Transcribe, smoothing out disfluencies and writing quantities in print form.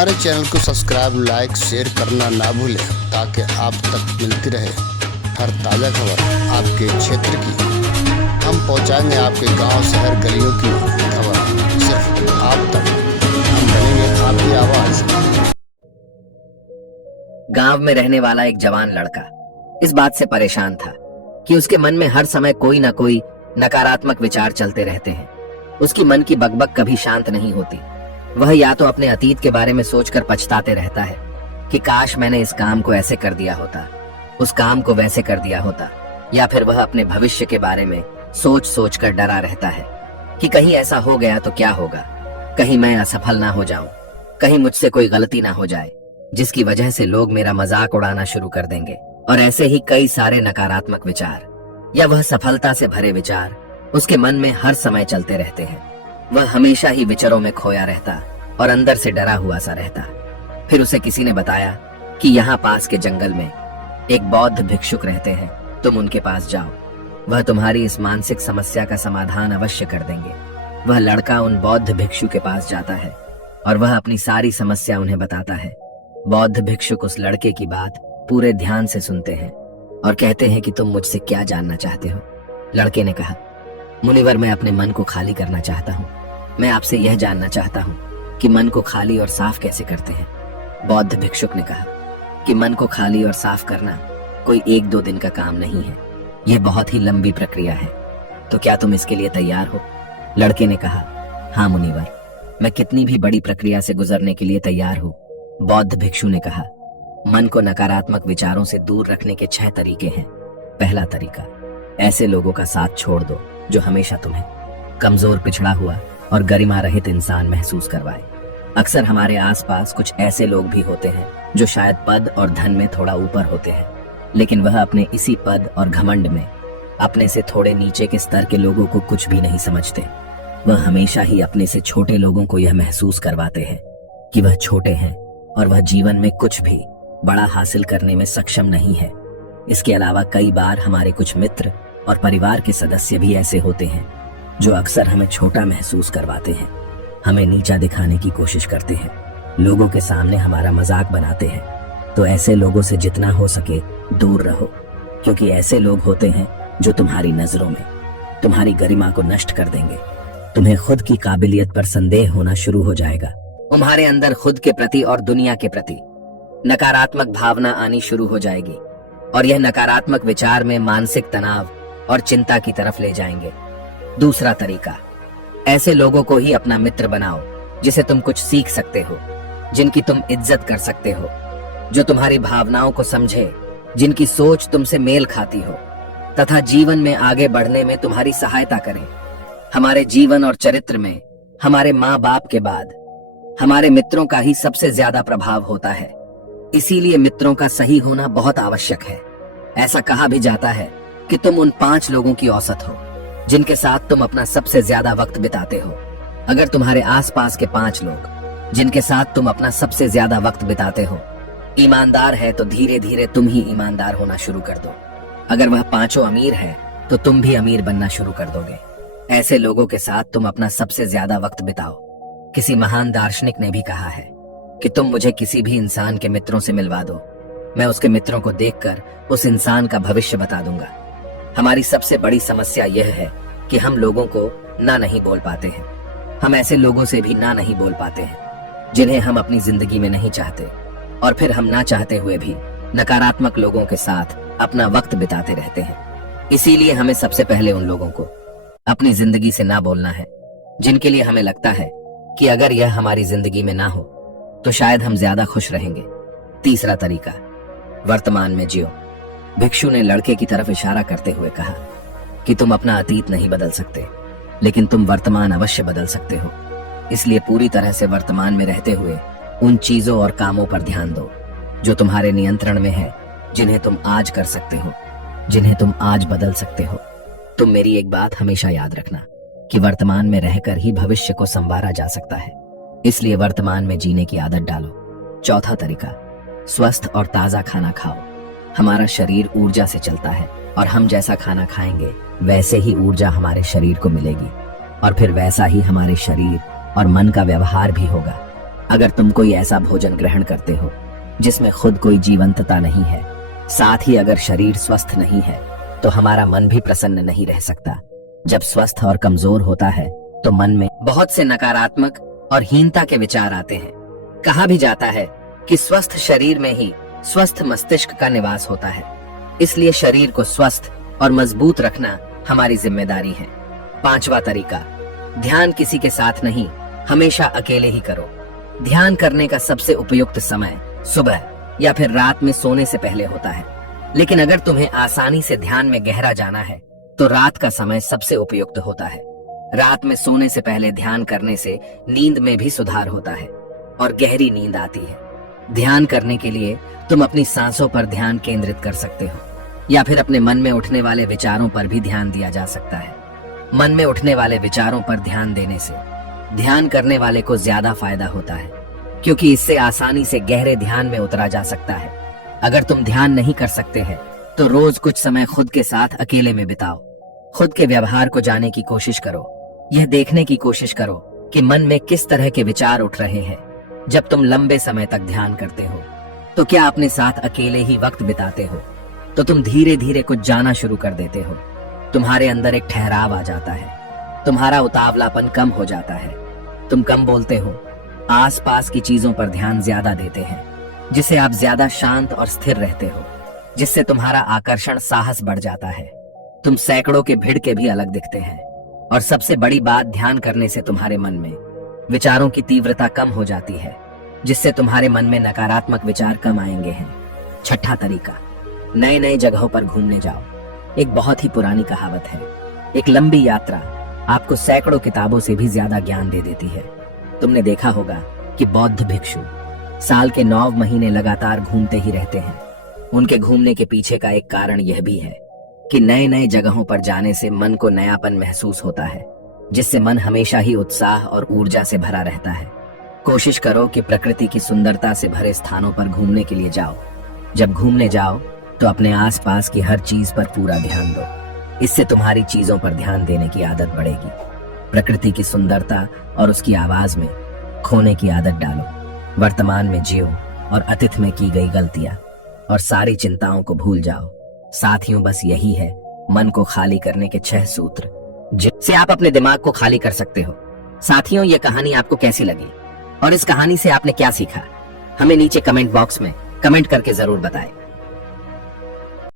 हमारे चैनल को subscribe, like, share करना ना भूलें ताकि आप तक मिलती रहे हर ताज़ा खबर आपके क्षेत्र की। हम पहुंचाएंगे आपके गांव, शहर, गलियों की खबर सिर्फ आप तक। हम बनेंगे आपकी आवाज़। गांव में रहने वाला एक जवान लड़का इस बात से परेशान था कि उसके मन में हर समय कोई ना कोई नकारात्मक विचार चलते रहते हैं। उसकी मन की बकबक कभी शांत नहीं होती। वह या तो अपने अतीत के बारे में सोचकर पछताते रहता है कि काश मैंने इस काम को ऐसे कर दिया होता, उस काम को वैसे कर दिया होता, या फिर वह अपने भविष्य के बारे में सोच सोच कर डरा रहता है कि कहीं ऐसा हो गया तो क्या होगा, कहीं मैं असफल ना हो जाऊं, कहीं मुझसे कोई गलती ना हो जाए जिसकी वजह से लोग मेरा मजाक उड़ाना शुरू कर देंगे। और ऐसे ही कई सारे नकारात्मक विचार या वह सफलता से भरे विचार उसके मन में हर समय चलते रहते हैं। वह हमेशा ही विचारों में खोया रहता और अंदर से डरा हुआ सा रहता। फिर उसे किसी ने बताया कि यहाँ पास के जंगल में एक बौद्ध भिक्षुक रहते हैं, तुम उनके पास जाओ, वह तुम्हारी इस मानसिक समस्या का समाधान अवश्य कर देंगे। वह लड़का उन बौद्ध भिक्षु के पास जाता है और वह अपनी सारी समस्या उन्हें बताता है। बौद्ध भिक्षुक उस लड़के की बात पूरे ध्यान से सुनते हैं और कहते हैं कि तुम मुझसे क्या जानना चाहते हो। लड़के ने कहा, मुनिवर, मैं अपने मन को खाली करना चाहता हूँ। मैं आपसे यह जानना चाहता हूँ कि मन को खाली और साफ कैसे करते हैं। बौद्ध भिक्षुक ने कहा कि मन को खाली और साफ करना कोई 1-2 दिन का काम नहीं है, यह बहुत ही लंबी प्रक्रिया है। तो क्या तुम इसके लिए तैयार हो? लड़के ने कहा, हाँ मुनिवर, मैं कितनी भी बड़ी प्रक्रिया से गुजरने के लिए तैयार हूँ। बौद्ध भिक्षु ने कहा, मन को नकारात्मक विचारों से दूर रखने के 6 तरीके हैं। पहला तरीका, ऐसे लोगों का साथ छोड़ दो जो हमेशा तुम्हें कमजोर, पिछड़ा हुआ और गरिमा रहित इंसान महसूस करवाए। अक्सर हमारे आसपास कुछ ऐसे लोग भी होते हैं जो शायद पद और धन में थोड़ा ऊपर होते हैं, लेकिन वह अपने इसी पद और घमंड में अपने से थोड़े नीचे के स्तर के लोगों को कुछ भी नहीं समझते। वह हमेशा ही अपने से छोटे लोगों को यह महसूस करवाते हैं कि वह छोटे हैं और वह जीवन में कुछ भी बड़ा हासिल करने में सक्षम नहीं है। इसके अलावा कई बार हमारे कुछ मित्र और परिवार के सदस्य भी ऐसे होते हैं जो अक्सर हमें छोटा महसूस करवाते हैं, हमें नीचा दिखाने की कोशिश करते हैं, लोगों के सामने हमारा मजाक बनाते हैं। तो ऐसे लोगों से जितना हो सके दूर रहो, क्योंकि ऐसे लोग होते हैं जो तुम्हारी नजरों में तुम्हारी गरिमा को नष्ट कर देंगे। तुम्हें खुद की काबिलियत पर संदेह होना शुरू हो जाएगा। तुम्हारे अंदर खुद के प्रति और दुनिया के प्रति नकारात्मक भावना आनी शुरू हो जाएगी और यह नकारात्मक विचार में मानसिक तनाव और चिंता की तरफ ले जाएंगे। दूसरा तरीका, ऐसे लोगों को ही अपना मित्र बनाओ जिसे तुम कुछ सीख सकते हो, जिनकी तुम इज्जत कर सकते हो, जो तुम्हारी भावनाओं को समझे, जिनकी सोच तुमसे मेल खाती हो तथा जीवन में आगे बढ़ने में तुम्हारी सहायता करें। हमारे जीवन और चरित्र में हमारे माँ बाप के बाद हमारे मित्रों का ही सबसे ज्यादा प्रभाव होता है। इसीलिए मित्रों का सही होना बहुत आवश्यक है। ऐसा कहा भी जाता है कि तुम उन 5 लोगों की औसत हो जिनके साथ तुम अपना सबसे ज्यादा वक्त बिताते हो। अगर तुम्हारे आसपास के 5 लोग जिनके साथ तुम अपना सबसे ज्यादा वक्त बिताते हो ईमानदार है, तो धीरे धीरे तुम ही ईमानदार होना शुरू कर दो। अगर वह 5 अमीर है तो तुम भी अमीर बनना शुरू कर दोगे। ऐसे लोगों के साथ तुम अपना सबसे ज्यादा वक्त बिताओ। किसी महान दार्शनिक ने भी कहा है कि तुम मुझे किसी भी इंसान के मित्रों से मिलवा दो, मैं उसके मित्रों को देखकर उस इंसान का भविष्य बता दूंगा। हमारी सबसे बड़ी समस्या यह है कि हम लोगों को ना नहीं बोल पाते हैं। हम ऐसे लोगों से भी ना नहीं बोल पाते हैं जिन्हें हम अपनी जिंदगी में नहीं चाहते, और फिर हम ना चाहते हुए भी नकारात्मक लोगों के साथ अपना वक्त बिताते रहते हैं। इसीलिए हमें सबसे पहले उन लोगों को अपनी जिंदगी से ना बोलना है जिनके लिए हमें लगता है कि अगर यह हमारी जिंदगी में ना हो तो शायद हम ज्यादा खुश रहेंगे। तीसरा तरीका, वर्तमान में जियो। भिक्षु ने लड़के की तरफ इशारा करते हुए कहा कि तुम अपना अतीत नहीं बदल सकते, लेकिन तुम वर्तमान अवश्य बदल सकते हो। इसलिए पूरी तरह से वर्तमान में रहते हुए उन चीजों और कामों पर ध्यान दो जो तुम्हारे नियंत्रण में है, जिन्हें तुम आज कर सकते हो, जिन्हें तुम आज बदल सकते हो। तुम मेरी एक बात हमेशा याद रखना कि वर्तमान में रहकर ही भविष्य को संवारा जा सकता है, इसलिए वर्तमान में जीने की आदत डालो। चौथा तरीका, स्वस्थ और ताजा खाना खाओ। हमारा शरीर ऊर्जा से चलता है और हम जैसा खाना खाएंगे वैसे ही ऊर्जा हमारे शरीर को मिलेगी और फिर वैसा ही हमारे शरीर और मन का व्यवहार भी होगा। अगर तुम कोई ऐसा भोजन ग्रहण करते हो जिसमें खुद कोई जीवंतता नहीं है, साथ ही अगर शरीर स्वस्थ नहीं है, तो हमारा मन भी प्रसन्न नहीं रह सकता। जब स्वस्थ और कमजोर होता है तो मन में बहुत से नकारात्मक और हीनता के विचार आते हैं। कहा भी जाता है कि स्वस्थ शरीर में ही स्वस्थ मस्तिष्क का निवास होता है। इसलिए शरीर को स्वस्थ और मजबूत रखना हमारी जिम्मेदारी है। 5वां तरीका, ध्यान किसी के साथ नहीं, हमेशा अकेले ही करो। ध्यान करने का सबसे उपयुक्त समय सुबह या फिर रात में सोने से पहले होता है, लेकिन अगर तुम्हें आसानी से ध्यान में गहरा जाना है तो रात का समय सबसे उपयुक्त होता है। रात में सोने से पहले ध्यान करने से नींद में भी सुधार होता है और गहरी नींद आती है। ध्यान करने के लिए तुम अपनी सांसों पर ध्यान केंद्रित कर सकते हो या फिर अपने मन में उठने वाले विचारों पर भी ध्यान दिया जा सकता है। मन में उठने वाले विचारों पर ध्यान देने से ध्यान करने वाले को ज्यादा फायदा होता है, क्योंकि इससे आसानी से गहरे ध्यान में उतरा जा सकता है। अगर तुम ध्यान नहीं कर सकते हैं तो रोज कुछ समय खुद के साथ अकेले में बिताओ। खुद के व्यवहार को जानने की कोशिश करो। यह देखने की कोशिश करो कि मन में किस तरह के विचार उठ रहे हैं। जब तुम लंबे समय तक ध्यान करते हो तो क्या अपने साथ अकेले ही वक्त बिताते हो, तो तुम धीरे धीरे कुछ जाना शुरू कर देते हो। तुम्हारे अंदर एक ठहराव आ जाता है, तुम्हारा उतावलापन कम हो जाता है, तुम कम बोलते हो, आसपास की चीजों पर ध्यान ज्यादा देते हैं, जिससे आप ज्यादा शांत और स्थिर रहते हो, जिससे तुम्हारा आकर्षण साहस बढ़ जाता है। तुम सैकड़ों के भीड़ के भी अलग दिखते हैं। और सबसे बड़ी बात, ध्यान करने से तुम्हारे मन में विचारों की तीव्रता कम हो जाती है, जिससे तुम्हारे मन में नकारात्मक विचार कम आएंगे हैं। 6ठा तरीका, नए नए जगहों पर घूमने जाओ। एक बहुत ही पुरानी कहावत है, एक लंबी यात्रा आपको सैकड़ों किताबों से भी ज्यादा ज्ञान दे देती है। तुमने देखा होगा कि बौद्ध भिक्षु साल के 9 महीने लगातार घूमते ही रहते हैं। उनके घूमने के पीछे का एक कारण यह भी है कि नए नए जगहों पर जाने से मन को नयापन महसूस होता है, जिससे मन हमेशा ही उत्साह और ऊर्जा से भरा रहता है। कोशिश करो कि प्रकृति की सुंदरता से भरे स्थानों पर घूमने के लिए जाओ। जब घूमने जाओ तो अपने आसपास की हर चीज पर पूरा ध्यान दो। इससे तुम्हारी चीजों पर ध्यान देने की आदत बढ़ेगी। प्रकृति की सुंदरता और उसकी आवाज में खोने की आदत डालो। वर्तमान में जियो और अतीत में की गई गलतियां और सारी चिंताओं को भूल जाओ। साथियों, बस यही है मन को खाली करने के 6 सूत्र, जिससे आप अपने दिमाग को खाली कर सकते हो। साथियों, ये कहानी आपको कैसी लगी और इस कहानी से आपने क्या सीखा, हमें नीचे कमेंट बॉक्स में कमेंट करके जरूर बताएं।